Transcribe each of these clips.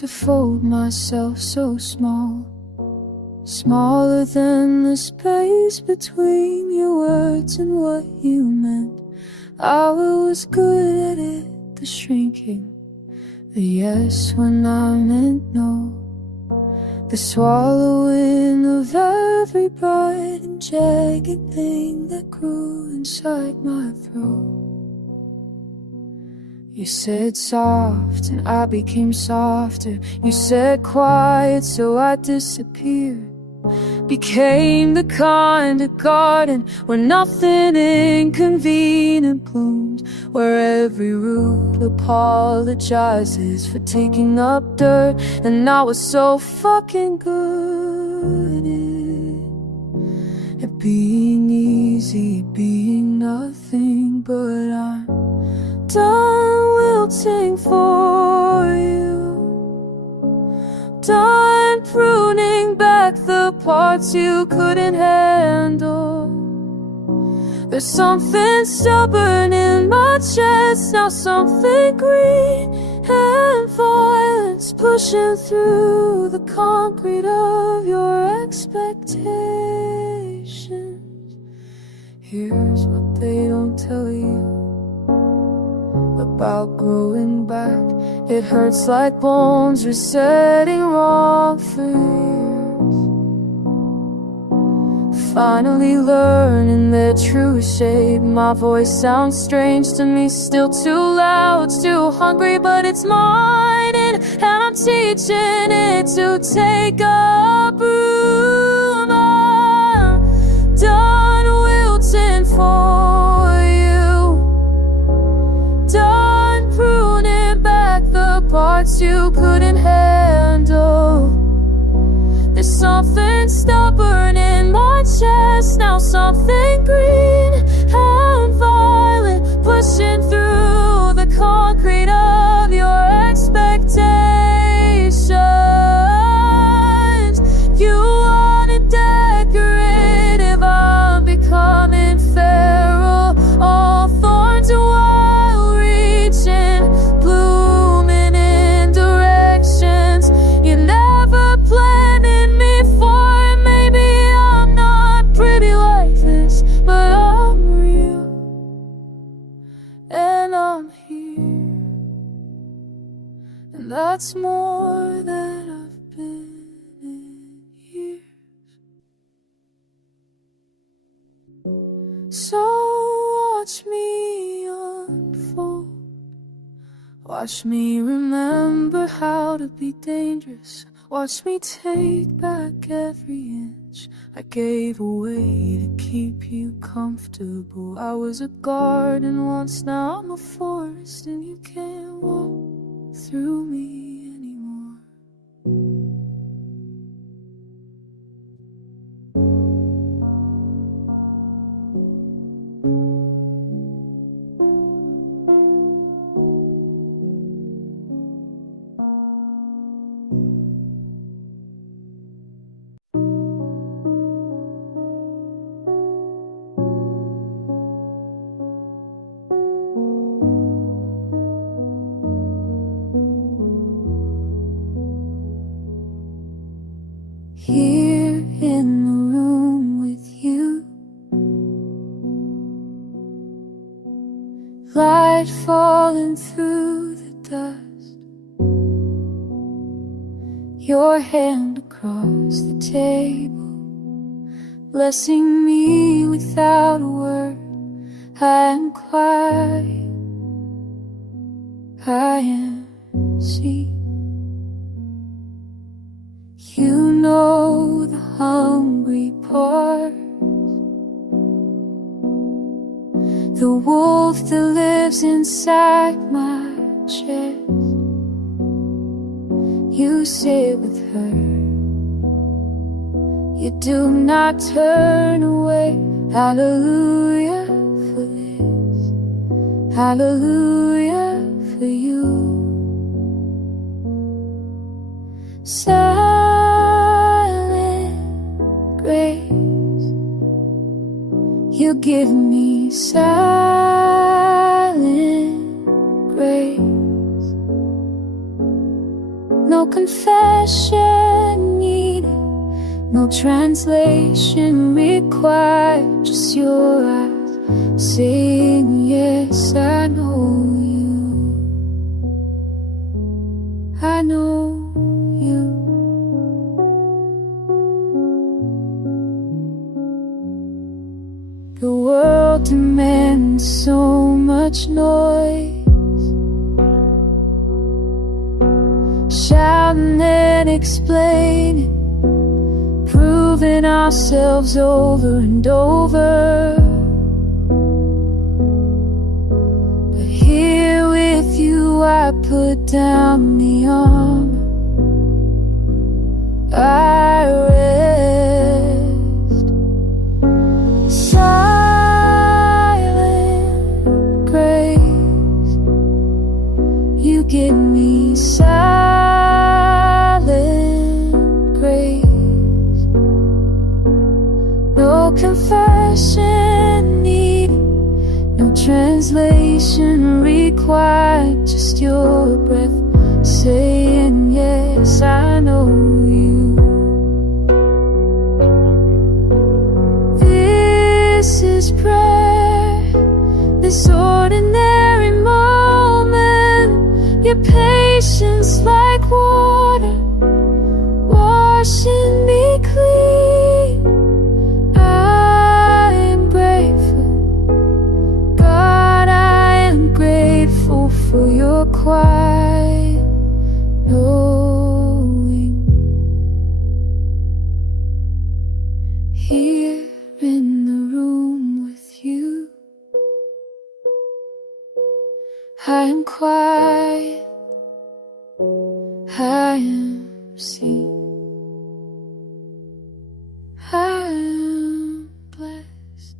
to fold myself so small, smaller than the space between your words and what you meant. I was good at it, the shrinking, the yes when I meant no, the swallowing of every bright and jagged thing that grew inside my throat. You said soft and I became softer. You said quiet so I disappeared. Became the kind of garden where nothing inconvenient blooms, where every root apologizes for taking up dirt. And I was so fucking good at being easy, being nothing, but I'm done wilting for you, done pruning back the parts you couldn't handle. There's something stubborn in my chest now, something green and violence pushing through the concrete of your expectations. Here's what they don't tell you about growing back. It hurts like bones resetting wrong for years, finally learning their true shape. My voice sounds strange to me, still too loud, still hungry, but it's mine, and I'm teaching it to take up room. I'm done wilting for you, done pruning back the parts you couldn't handle. There's something stubborn in my chest now, something green and violent pushing through the concrete of your expectations. You wanted decorative, I'm becoming feral, all thorns and wild reaching, blooming in directions you never planted me for. Maybe I'm not pretty like this, but I'm real, and I'm here, and that's more than I've been in years. So watch me unfold, watch me remember how to be dangerous, watch me take back every inch I gave away to keep you comfortable. I was a garden once, now I'm a forest, and you can't walk through me anymore. Here in the room with you, light falling through the dust, your hand across the table, blessing me without a word. I am quiet, I am seen. You know the hungry parts, the wolf that lives inside my chest. You sit with her, you do not turn away. Hallelujah for this, hallelujah for you. Silent grace, you give me silent grace. No No confession needed, no translation required, just your eyes saying yes, I know you. I know you. The world demands so much noise, shouting and explaining, proving ourselves over and over. But here with you I put down the armor, I rest. Silent grace, you give me silent grace. No confession needed, no translation required, just your breath saying yes, I know you. This is prayer, this ordinary moment, your patience like water, washing me clean. I am grateful, God, I am grateful for your quiet knowing. Here in the room with you, I am quiet, I am seen, I am blessed.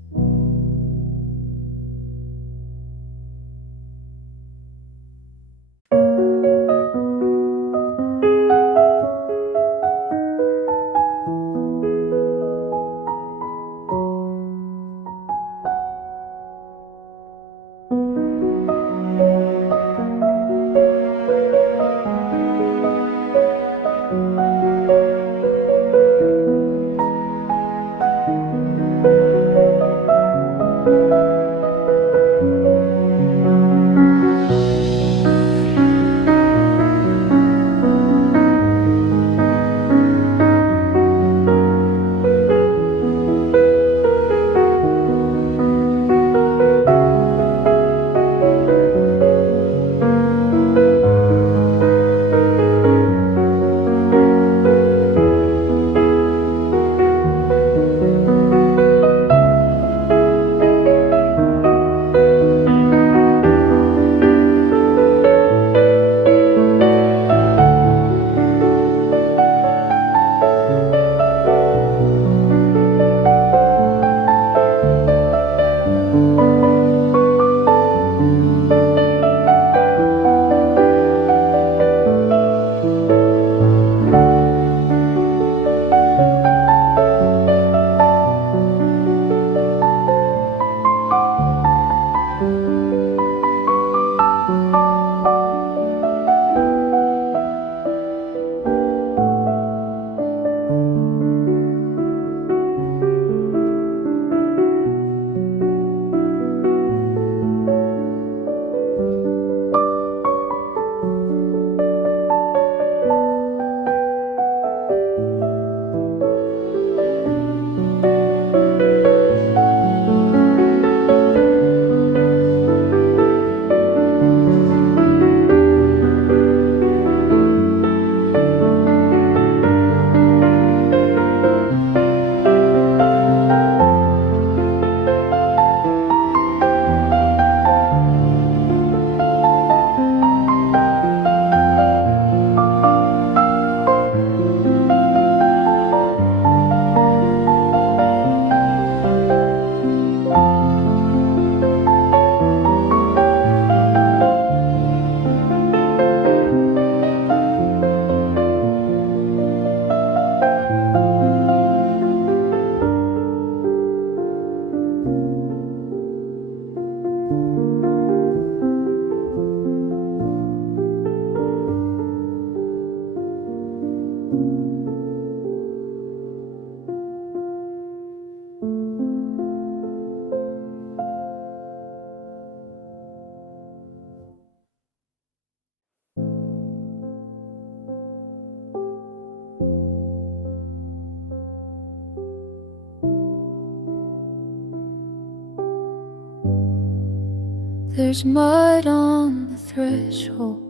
There's mud on the threshold,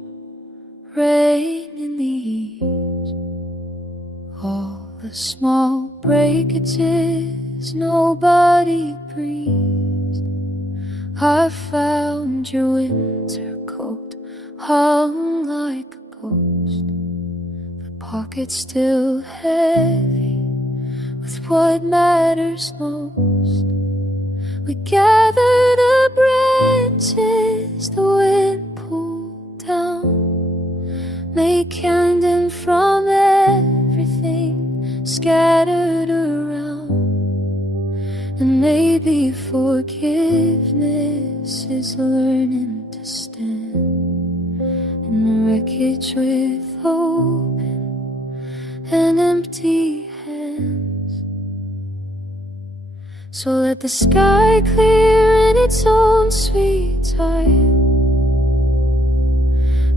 rain in the east, all the small breakages nobody breathes. I found your winter coat hung like a ghost, the pocket still heavy with what matters most. We gather the branches the wind pulled down, make candy from everything scattered around. And maybe forgiveness is learning to stand in the wreckage with open and empty hands. So let the sky clear in its own sweet time.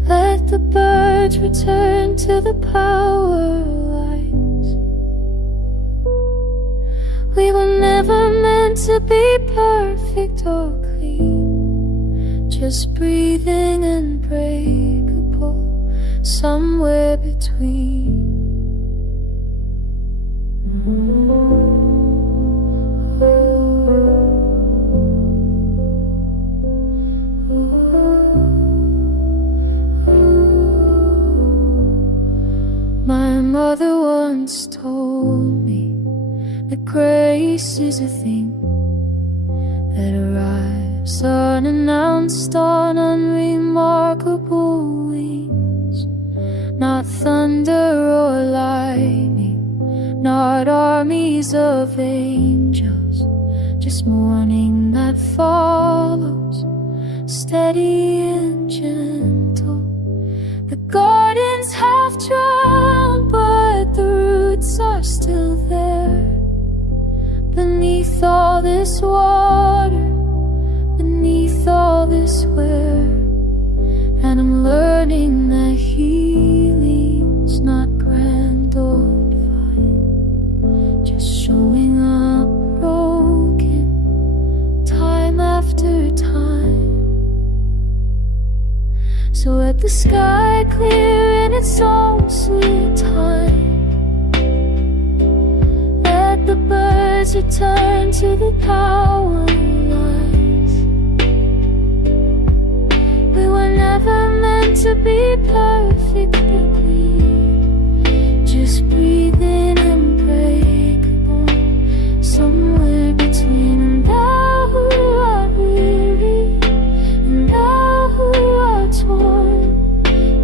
Let the birds return to the power lines. We were never meant to be perfect or clean, just breathing and breakable, somewhere between. My mother once told me that grace is a thing that arrives unannounced on unremarkable wings. Not thunder or lightning, not armies of angels, just morning that follows, steady and gentle. The garden's half drowned, but the roots are still there. Beneath all this water, beneath all this wear. And I'm learning that healing's not grand or divine, just showing up broken, time after time. So let the sky clear in its own sweet time. Let the birds return to the power lines. We were never meant to be perfect but clean, just breathing and breakable, somewhere between. And now who are weary, and now who are torn,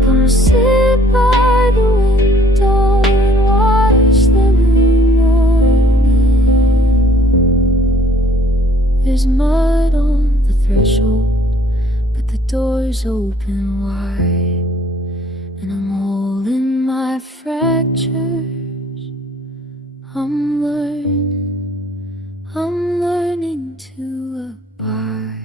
gonna sit by the window and watch the moon morning. There's mud on the threshold, but the door's open wide, and I'm holding my fractures. I'm learning to abide.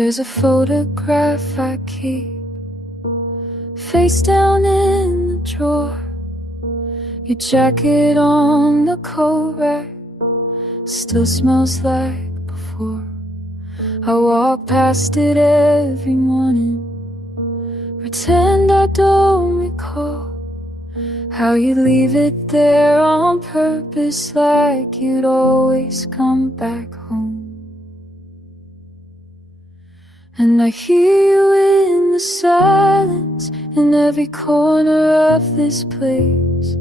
There's a photograph I keep face down in the drawer. Your jacket on the coat rack still smells like before. I walk past it every morning, pretend I don't recall how you leave it there on purpose, like you'd always come back home. And I hear you in the silence, in every corner of this place.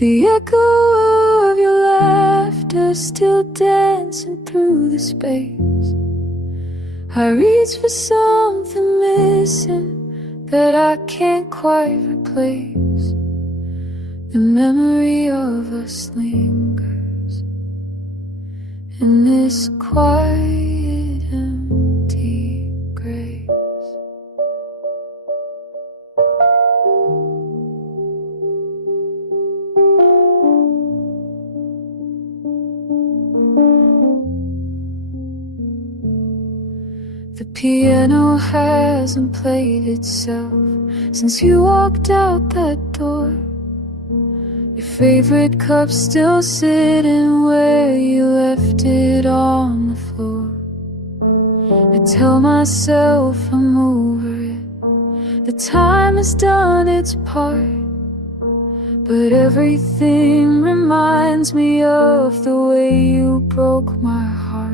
The echo of your laughter still dancing through the space. I reach for something missing that I can't quite replace. The memory of us lingers in this quiet, empty grace. The piano hasn't played itself since you walked out that door. Your favorite cup's still sitting where you left it on the floor. I tell myself I'm over it, the time has done its part, but everything reminds me of the way you broke my heart.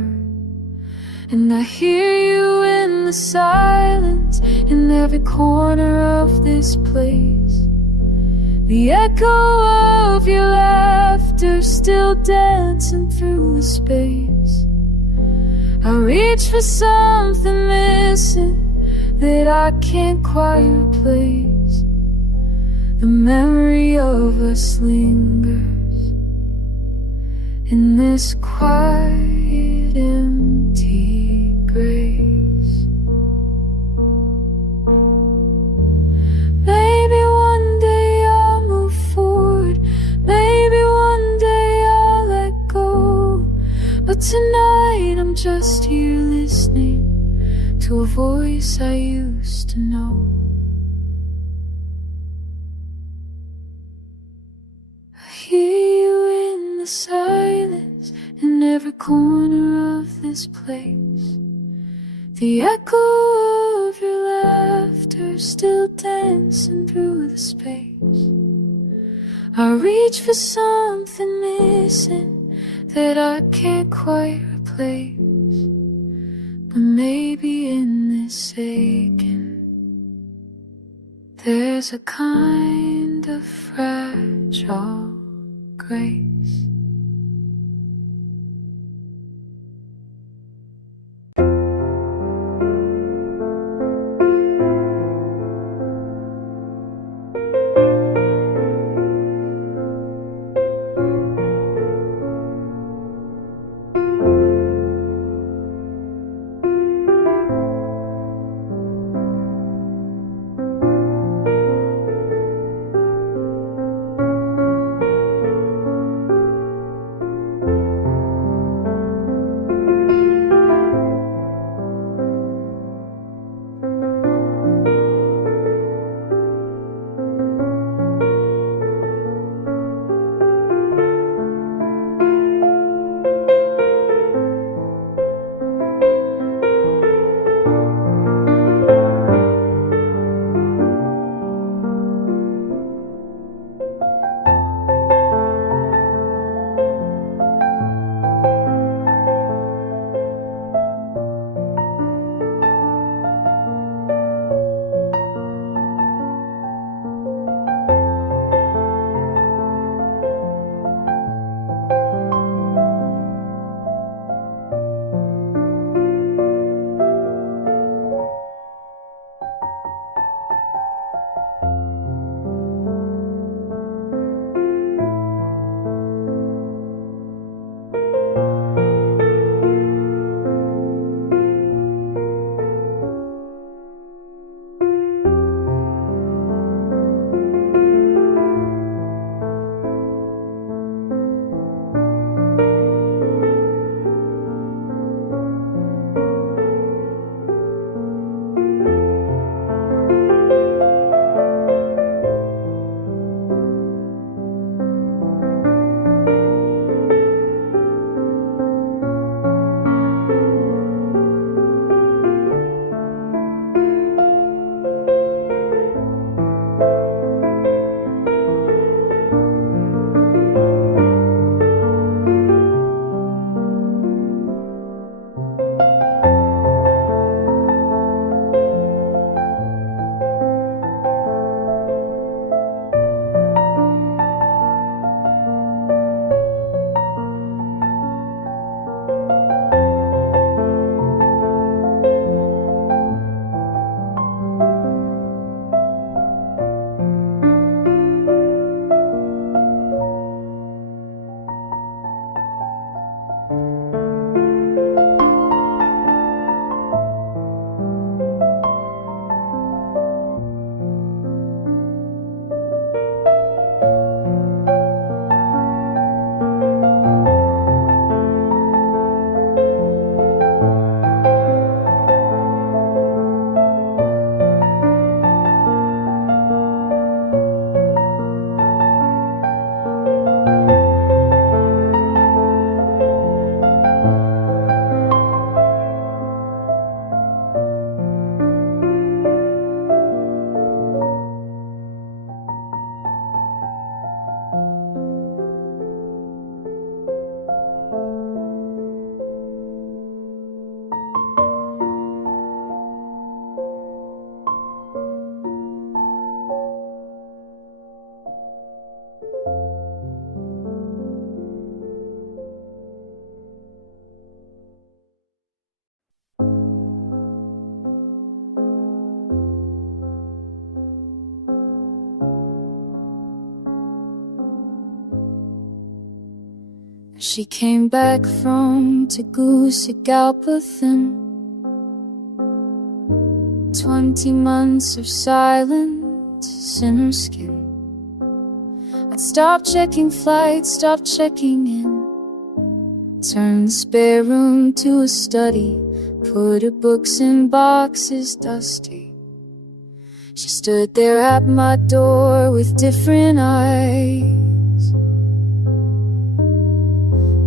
And I hear you in the silence, in every corner of this place. The echo of your laughter still dancing through the space. I reach for something missing that I can't quite replace. The memory of us lingers in this quiet, empty grace. Maybe one day I'll move forward, maybe one day I'll let go, but tonight I'm just here listening to a voice I used to know. I hear you in the silence, in every corner of this place. The echo of your laughter still dancing through the space. I reach for something missing that I can't quite replace, but maybe in this aching there's a kind of fragile grace. She came back from Tegucigalpa, 20 months of silence in her skin. I'd stop checking flights, stop checking in, turn the spare room to a study, put her books in boxes dusty. She stood there at my door with different eyes.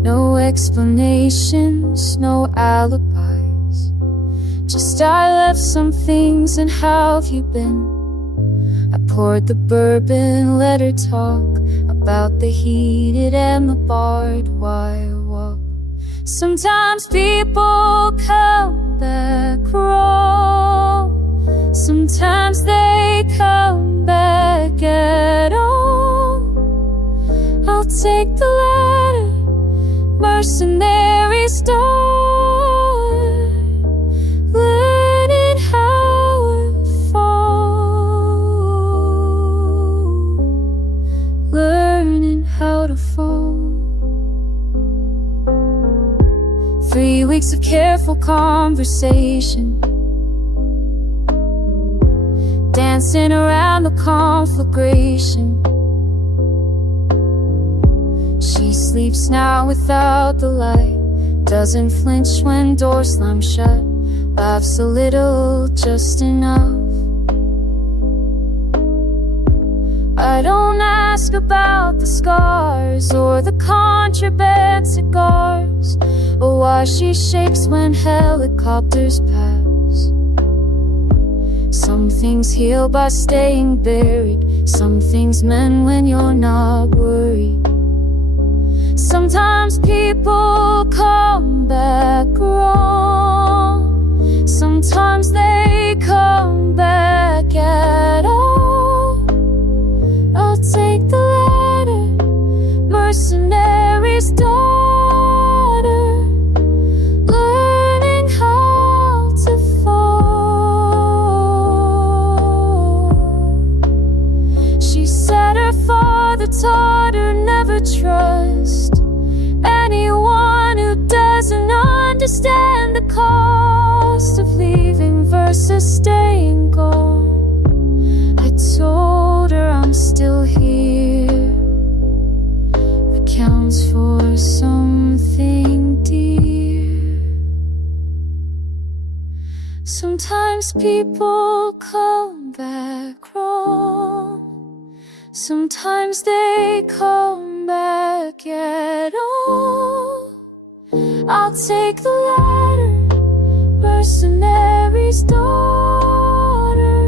No explanations, no alibis, just I left some things and how have you been? I poured the bourbon, let her talk about the heated and the barbed wire walk. Sometimes people come back wrong, sometimes they come back at all. I'll take the latter, mercenary start, learning how to fall, learning how to fall. 3 weeks of careful conversation, dancing around the conflagration. She sleeps now without the light, doesn't flinch when doors slam shut, laughs a little, just enough. I don't ask about the scars or the contraband cigars, or why she shakes when helicopters pass. Some things heal by staying buried, some things mend when you're not worried. Sometimes people come back wrong, sometimes they come back at all. I'll take the latter, mercenary's daughter, learning how to fall. She said her father taught her never trust anyone who doesn't understand the cost of leaving versus staying gone. I told her I'm still here, that counts for something dear. Sometimes people come back wrong, sometimes they come back at all. I'll take the latter, mercenary's daughter,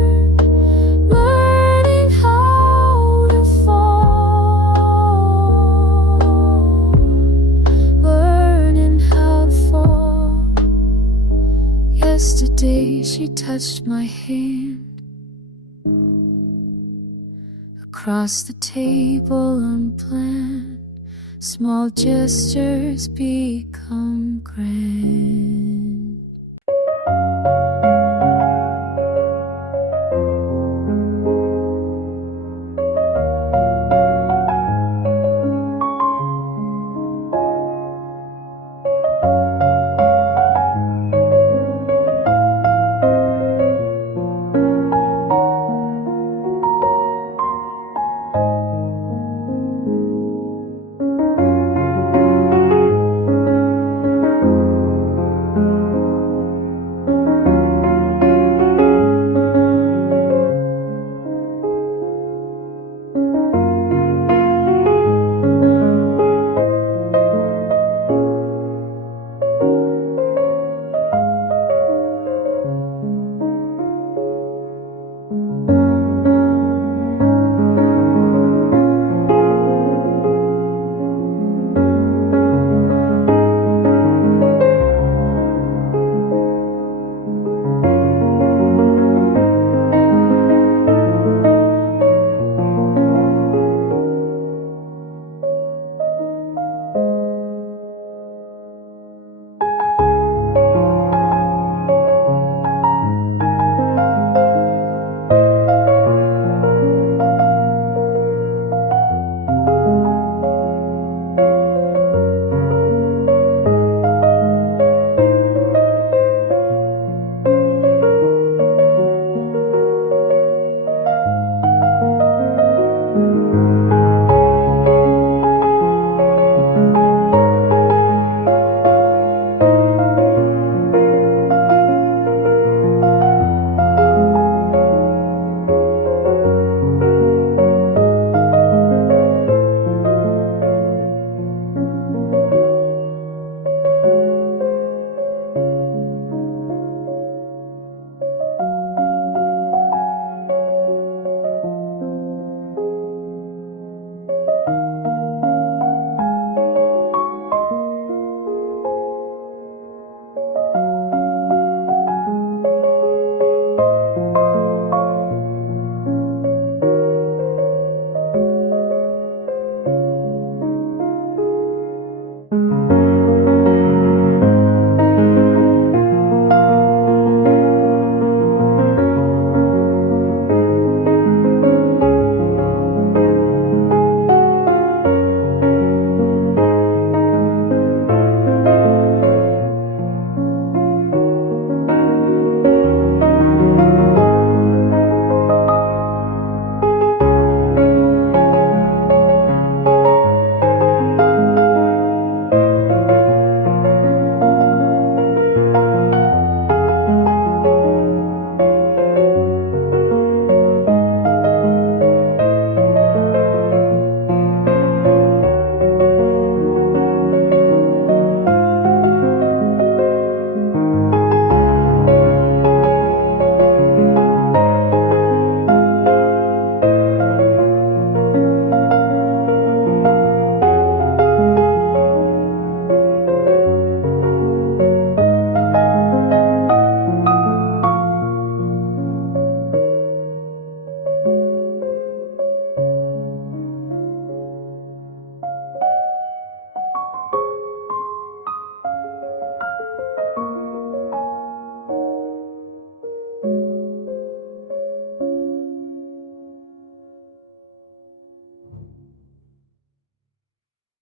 learning how to fall, learning how to fall. Yesterday she touched my hand, across the table unplanned, small gestures become grand.